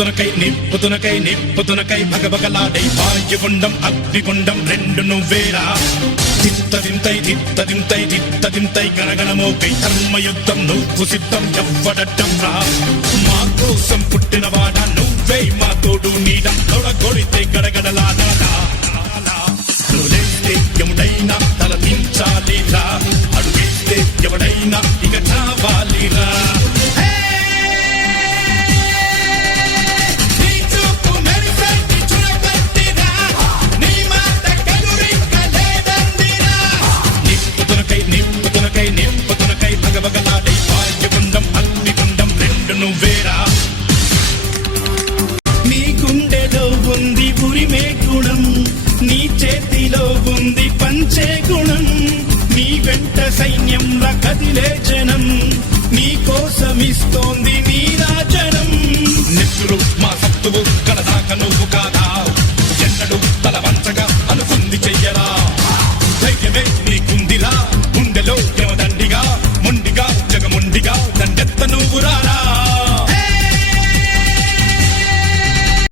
నిప్పుతునకై భగభగలాడై వాయుగుండం అగ్నిగుండం రెండు నువ్వేరా తిత్తదింతై గణగణమోకై ధర్మయుద్ధం నువ్వు సిద్ధం ఎవ్వడట్టం రా మా కోసం పుట్టినవాడా నువ్వే మా తోడు నీడ తొడగొడితే గడగడలాడాలా నువ్వేస్తే ఎవడైనా తల దించాలిరా అడుగేస్తే ఎవడైనా ఇక చావాలిరా నిప్పుతునకై భగభగలాడై వాయుగుండం అగ్నిగుండం రెండు నువ్వేరా నీ గుండెలో ఉంది ఉరిమే గుణం నీ చేతిలో ఉంది పంచే గుణం నీ వెంట సైన్యంలా కదిలే జనం నీ కోసమిస్తోంది నీ రాజనం నెత్తురు మా సత్తువు కడదాక నువ్వు కాదా ఎన్నడు తల వంచగా అనుకుంది చెయ్యరా ధైర్యమే నీకుందిరా గుండెలో యమదండిగా మొండిగా జగముండిగా దండెత్త నువ్వు రారా